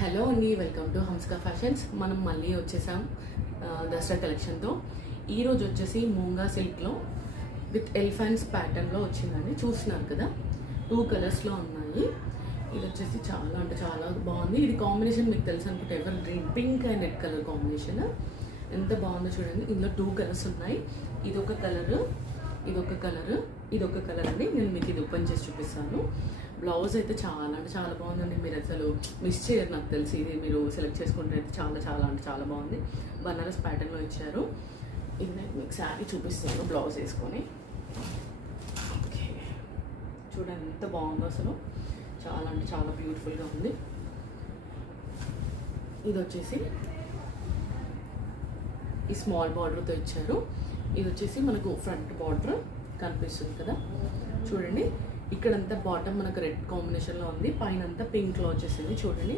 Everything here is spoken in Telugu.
హలో అండి, వెల్కమ్ టు హంస్కా ఫ్యాషన్స్. మనం మళ్ళీ వచ్చేసాం దసరా కలెక్షన్తో. ఈరోజు వచ్చేసి మూంగా సిల్క్లో విత్ ఎలిఫెంట్స్ ప్యాటర్న్లో వచ్చిందండి. చూస్తున్నారు కదా, 2 కలర్స్లో ఉన్నాయి. ఇది వచ్చేసి చాలా అంటే చాలా బాగుంది. ఇది కాంబినేషన్ మీకు తెలుసు అనుకుంటే, ever green pink and red colour combination ఎంత బాగుందో చూడండి. ఇందులో 2 కలర్స్ ఉన్నాయి. ఇదొక కలర్, ఇదొక కలర్, ఇదొక కలర్ అండి. నేను మీకు ఇది ఓపెన్ చేసి చూపిస్తాను. బ్లౌజ్ అయితే చాలా అంటే చాలా బాగుందండి. మీరు అసలు మిస్ చేయరు నాకు తెలిసి. ఇది మీరు సెలెక్ట్ చేసుకుంటే అయితే చాలా చాలా అంటే చాలా బాగుంది. బనారస్ ప్యాటర్న్లో ఇచ్చారు. ఇది నేను మీకు శారీ చూపిస్తాను బ్లౌజ్ వేసుకొని. ఓకే, చూడండి ఎంత బాగుందో అసలు. చాలా అంటే చాలా బ్యూటిఫుల్గా ఉంది. ఇది వచ్చేసి ఈ స్మాల్ బార్డర్తో ఇచ్చారు. ఇది వచ్చేసి మనకు ఫ్రంట్ బార్డర్ కనిపిస్తుంది కదా, చూడండి. ఇక్కడంతా బాటమ్ మనకు రెడ్ కాంబినేషన్లో ఉంది, పైన అంతా పింక్లో వచ్చేసింది చూడండి.